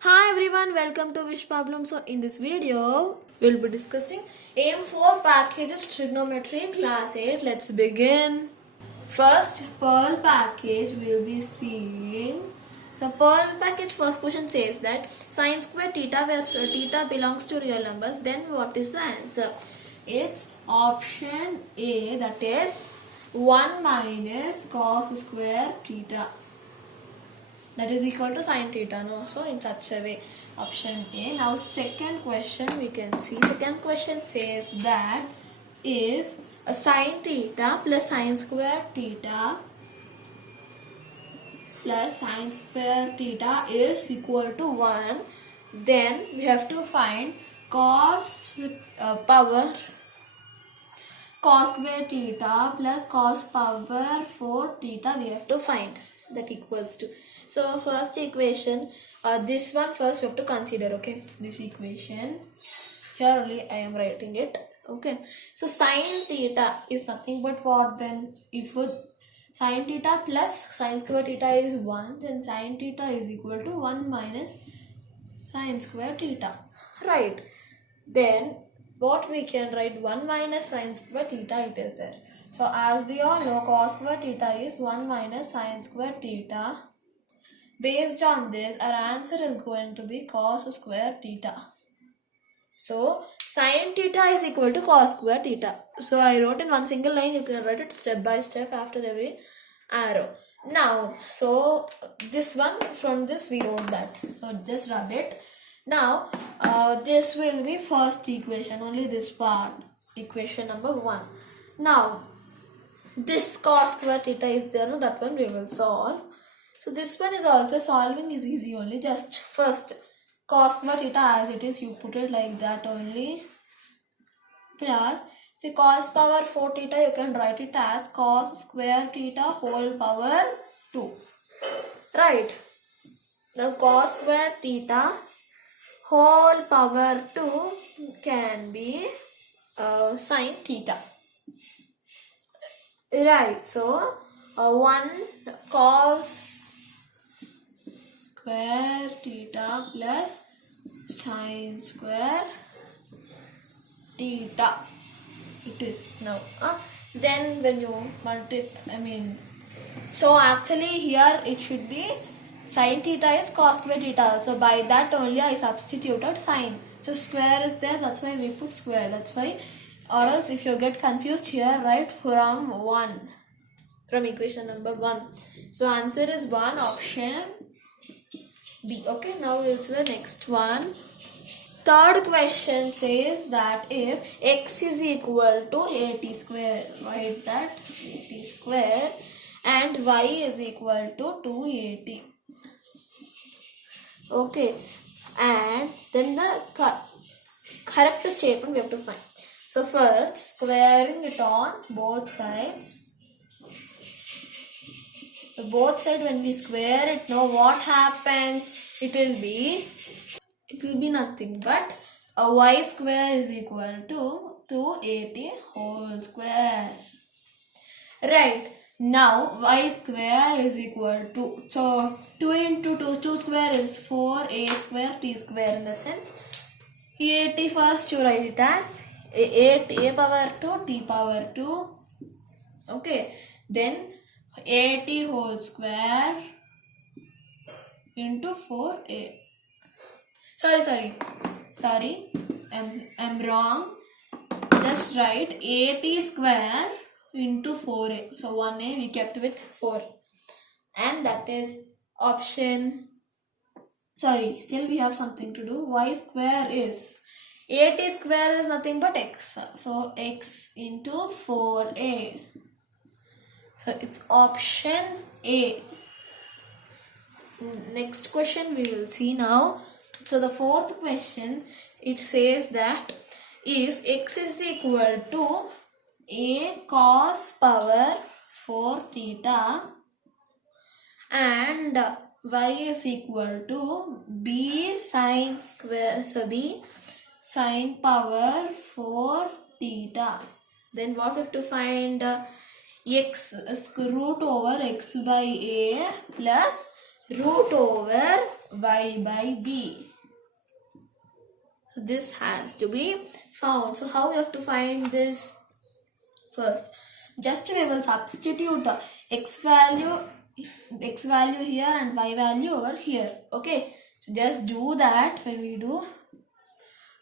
Hi everyone, welcome to Wish Problem. So in this video, we'll be discussing AM4 packages trigonometry class 8. Let's begin. First, Pearl package we'll be seeing. So Pearl package first question says that sine square theta where theta belongs to real numbers. Then what is the answer? It's option A, that is 1 minus cos square theta. That is equal to sine theta, no? So in such a way, option A. Now second question we can see. Second question says that if a sine theta plus sine square theta plus sine square theta is equal to 1, then we have to find cos power cos square theta plus cos power 4 theta we have to find, that equals to. So first equation, this one first we have to consider, okay? This equation, here only I am writing it, okay? So sine theta is nothing but what then? If sine theta plus sine square theta is 1, then sine theta is equal to 1 minus sine square theta, right? Then what we can write, 1 minus sine square theta it is there. So as we all know, cos square theta is 1 minus sine square theta. Based on this, our answer is going to be cos square theta. So sine theta is equal to cos square theta. So I wrote in one single line, you can write it step by step after every arrow. Now, so this one, from this we wrote that. So just rub it. Now, this will be first equation, only this part, equation number 1. Now, this cos square theta is there, no, that one we will solve. So this one is also solving is easy only. Just first cos square theta as it is, you put it like that only, plus see cos power 4 theta, you can write it as cos square theta whole power 2, right? Now cos square theta whole power 2 can be sine theta, right? So 1 cos square theta plus sine square theta it is now. Then when you multiply, so actually here it should be sine theta is cos square theta. So by that only I substituted sine. So square is there, that's why we put square. That's why, or else if you get confused here, write from equation number 1. So answer is 1, option B. Okay, now we'll see the next one. Third question says that if x is equal to 80 square, write that 80 square, and y is equal to 280. Okay, and then the correct statement we have to find. So first, squaring it on both sides. So both sides, when we square it, now what happens? It will be nothing but y square is equal to 280 whole square. Right. Now y square is equal to, so 2 into 2 square is 4a square t square, in the sense 80 first you write it as 8a power 2 t power 2. Okay. Then 80 whole square into 4a. Sorry, I'm wrong. Just write 80 square into 4a. So 1a we kept with 4. And that is option. Sorry, still we have something to do. Y square is 80 square is nothing but x. So x into 4a. So it's option A. Next question we will see now. So the fourth question, it says that if x is equal to a cos power 4 theta and y is equal to b sine square, so b sine power 4 theta, then what we have to find? X root over x by a plus root over y by b. So this has to be found. So how we have to find this? First, just we will substitute x value here and y value over here. Okay, so just do that. When we do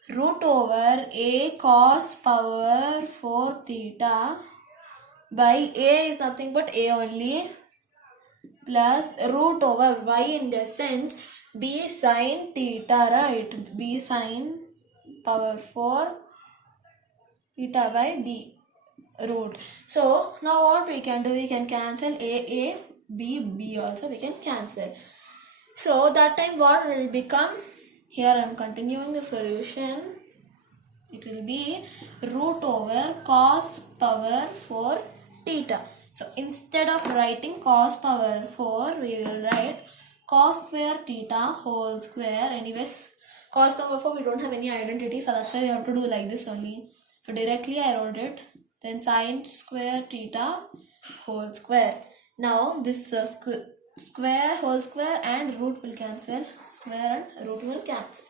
root over a cos power 4 theta by a is nothing but a only, plus root over y in the sense b sin theta, right? B sin power 4 theta by b root. So now what we can do, we can cancel a, b also we can cancel. So that time what will become, here I am continuing the solution, it will be root over cos power 4 theta. So instead of writing cos power 4, we will write cos square theta whole square. Anyways, cos power 4 we don't have any identity, so that's why we have to do like this only. So directly I wrote it. Then sin square theta whole square. Now this square whole square and root will cancel. Square and root will cancel.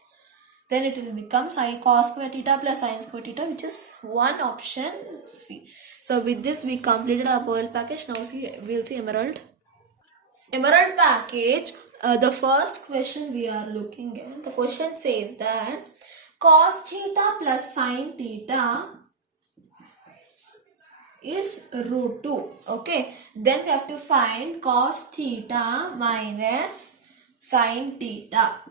Then it will become sin cos square theta plus sin square theta, which is one option C. So with this we completed our Boyle package. Now we'll see Emerald. Emerald package. The first question we are looking at. The question says that cos theta plus sin theta is root 2. Okay, then we have to find cos theta minus sin theta.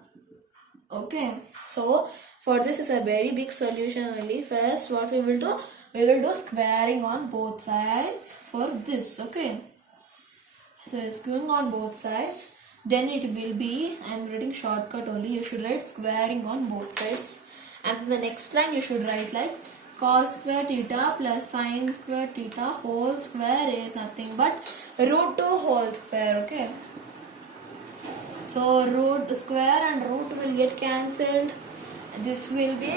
Okay, so for this is a very big solution only. First what we will do, squaring on both sides for this. Okay, so squaring on both sides, then it will be, I am writing shortcut only, you should write squaring on both sides, and the next line you should write like cos square theta plus sin square theta whole square is nothing but root 2 whole square. Okay, so root square and root will get cancelled. This will be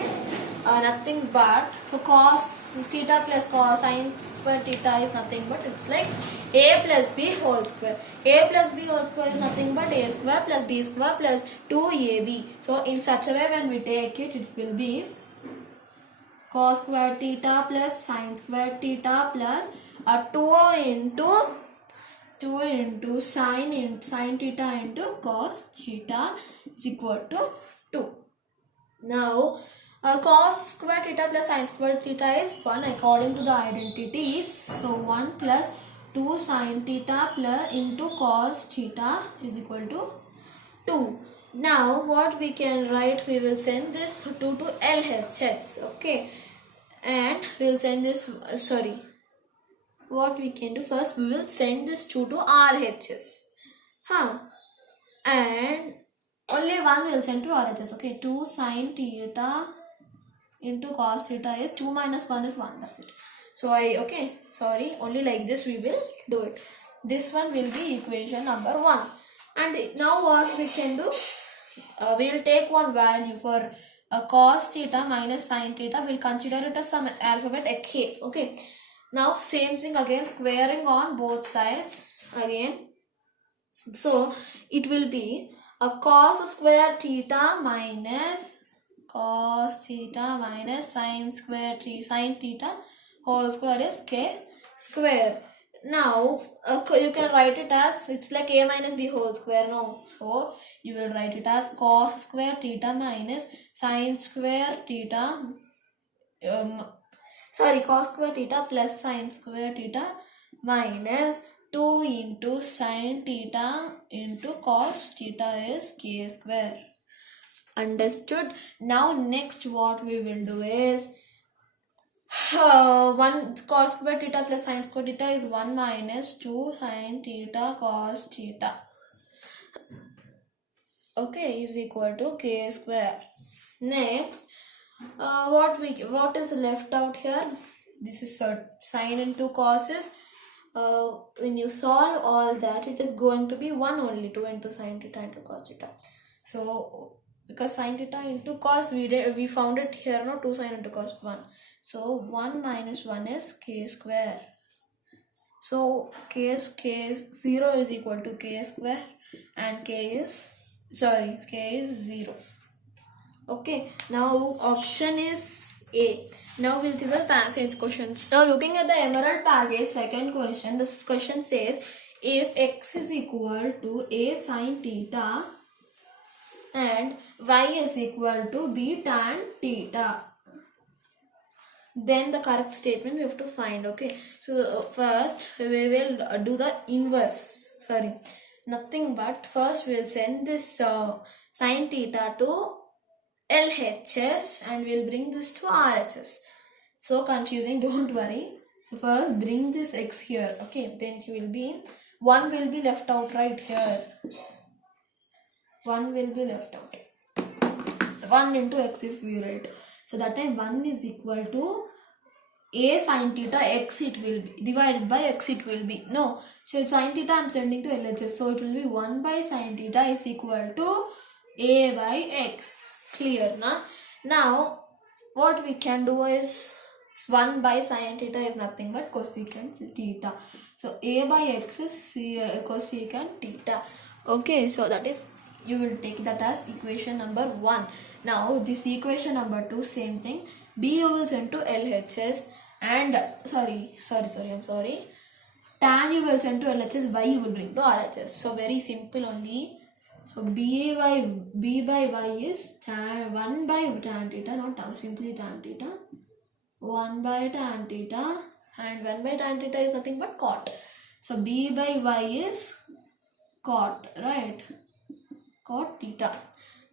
nothing but, so cos theta plus cos sin square theta is nothing but, it's like a plus b whole square. A plus b whole square is nothing but a square plus b square plus 2ab. So in such a way when we take it, it will be cos square theta plus sin square theta plus 2 into sin theta into cos theta is equal to 2. Now cos square theta plus sin square theta is 1 according to the identities. So 1 plus 2 sin theta plus into cos theta is equal to 2. Now what we can write, we will send this 2 to LHS. Okay, and we will send this, what we can do, first we will send this 2 to RHS. And only one will send to RHS. Okay, 2 sin theta into cos theta is 2 minus 1 is 1. That's it. So only like this we will do it. This one will be equation number 1. And now what we can do, we will take one value for cos theta minus sin theta. We will consider it as some alphabet k. Okay, now same thing again, squaring on both sides again. So it will be a cos square theta minus sin theta whole square is k square. Now you can write it as, it's like a minus b whole square. No, so you will write it as cos square theta minus sin square theta, cos square theta plus sin square theta minus 2 into sin theta into cos theta is k square. Understood? Now next what we will do is 1 cos square theta plus sin square theta is 1 minus 2 sin theta cos theta. Okay, is equal to k square. Next, what is left out here? This is sin into cos is, when you solve all that, it is going to be 1 only, 2 into sin theta into cos theta. So because sin theta into cos, we found it here, no, 2 sin into cos 1. So 1 minus 1 is k square. So k 0 is equal to k square and k is sorry, k is 0. Okay, now option is A. Now we'll see the passage questions. Now looking at the emerald package, second question. This question says, if x is equal to a sin theta and y is equal to b tan theta, then the correct statement we have to find. Okay, so first we will do the inverse. Sorry, nothing but first we'll send this sin theta to LHS and we'll bring this to RHS. So confusing, don't worry. So first bring this x here. Okay, then it will be 1 will be left out right here. 1 will be left out. 1 into x if we write. So that time 1 is equal to a sin theta x it will be divided by x it will be. No, so sin theta I am sending to LHS. So it will be 1 by sin theta is equal to a by x. Clear, na? Now what we can do is 1 by sin theta is nothing but cosecant theta. So a by x is cosecant theta. Okay, so that is, you will take that as equation number 1. Now this equation number 2, same thing. B you will send to LHS and I'm sorry. Tan you will send to LHS, y you will bring to RHS. So very simple only. So b by y is 1 by tan theta, not simply tan theta. 1 by tan theta, and 1 by tan theta is nothing but cot. So b by y is cot, right? Cot theta.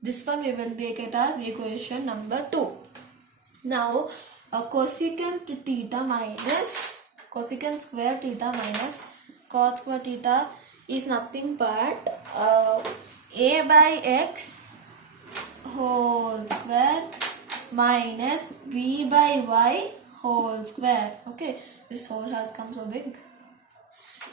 This one we will take it as equation number 2. Now cosecant theta minus cosecant square theta minus cot square theta is nothing but a by x whole square minus b by y whole square. Okay, this whole has come so big.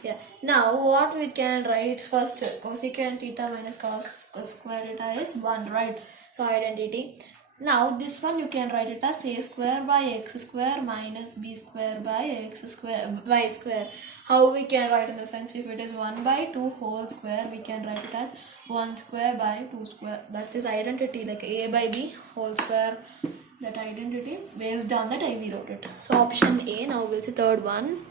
Yeah. Now what we can write first, cosecant theta minus cos square theta is 1, right? So identity. Now this one you can write it as a square by x square minus b square by x square y square. How we can write in the sense, if it is 1 by 2 whole square, we can write it as 1 square by 2 square. That is identity, like a by b whole square. That identity, based on that I wrote it. So option A. Now we'll see third one.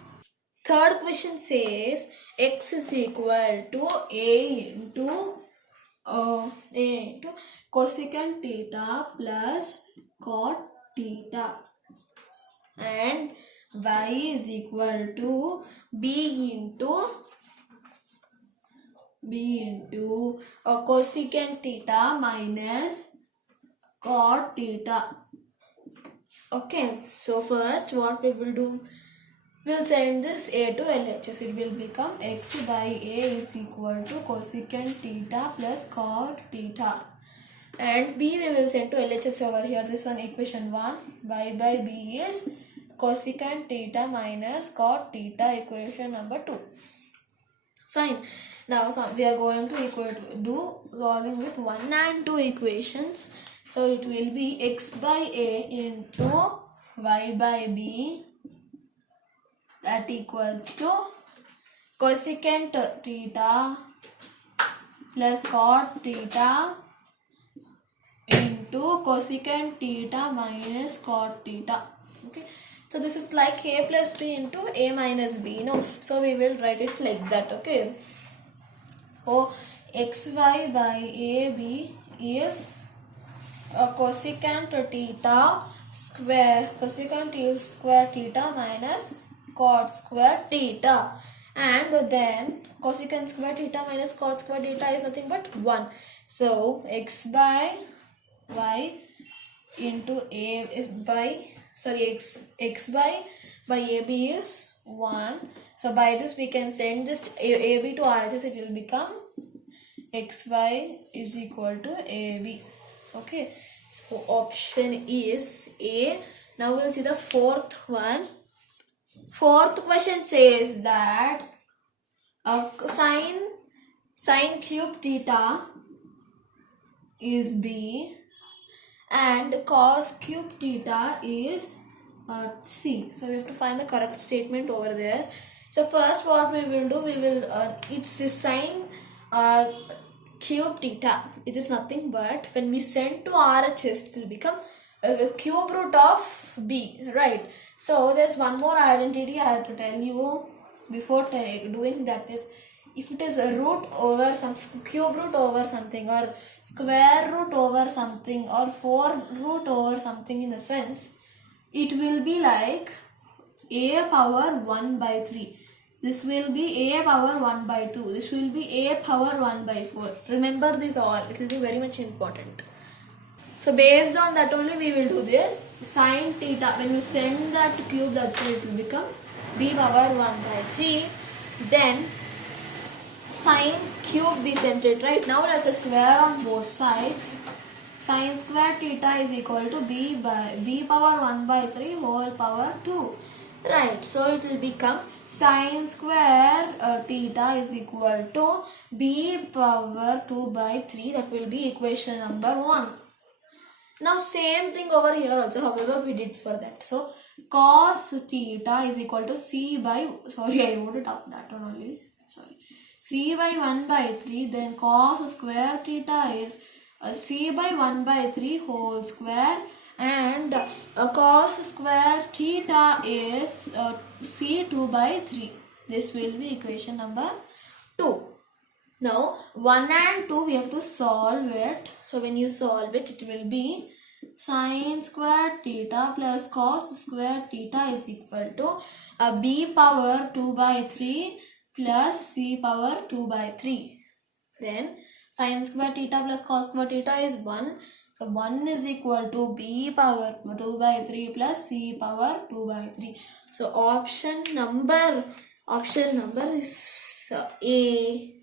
Third question says x is equal to a into cosecant theta plus cot theta and y is equal to b into cosecant theta minus cot theta. Okay, so first what we will do, we'll send this a to LHS. It will become x by a is equal to cosecant theta plus cot theta. And b we will send to LHS over here. This one equation 1. Y by b is cosecant theta minus cot theta, equation number 2. Fine. Now we are going to do solving with 1 and 2 equations. So it will be x by a into y by b, that equals to cosecant theta plus cot theta into cosecant theta minus cot theta. Okay, so this is like a plus b into a minus b, no? So we will write it like that. Okay, so xy by ab is cosecant theta square theta minus cot square theta, and then cosecant square theta minus cot square theta is nothing but 1. So x by y into a is x by ab is 1. So by this we can send this ab to RHS. It will become xy is equal to ab. Okay, so option is A. Now we'll see the fourth one. Fourth question says that sine cube theta is B and cos cube theta is C. So we have to find the correct statement over there. So first what we will do, it's the sine cube theta, it is nothing but when we send to RHS, it will become a cube root of B, right? So there's one more identity I have to tell you before doing that is, if it is a root over some cube root over something, or square root over something, or 4 root over something, in the sense, it will be like a power 1 by 3. This will be a power 1 by 2. This will be a power 1 by 4. Remember this all. It will be very much important. So based on that only we will do this. So sine theta, when you send that cube, that it will become b power 1 by 3. Then sine cube we sent it, right? Now let's square on both sides. Sine square theta is equal to b power 1 by 3 whole power 2. Right, so it will become sine square theta is equal to b power 2 by 3. That will be equation number 1. Now same thing over here also, however we did for that. So cos theta is equal to c by, sorry I wrote it up that one only, sorry, c by 1 by 3. Then cos square theta is c by 1 by 3 whole square, and cos square theta is c2 by 3. This will be equation number 2. Now 1 and 2 we have to solve it. So when you solve it, it will be sine square theta plus cos square theta is equal to b power 2 by 3 plus c power 2 by 3. Then sine square theta plus cos square theta is 1. So 1 is equal to b power 2 by 3 plus c power 2 by 3. So option number is A.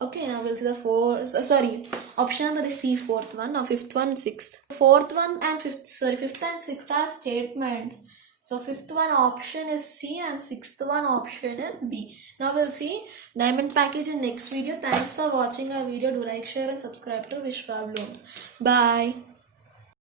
Okay, now we'll see the option number is C, fourth one. Now fifth one, sixth. Fifth and sixth are statements. So fifth one option is C and sixth one option is B. Now we'll see diamond package in next video. Thanks for watching our video. Do like, share and subscribe to Vishwa Blooms. Bye.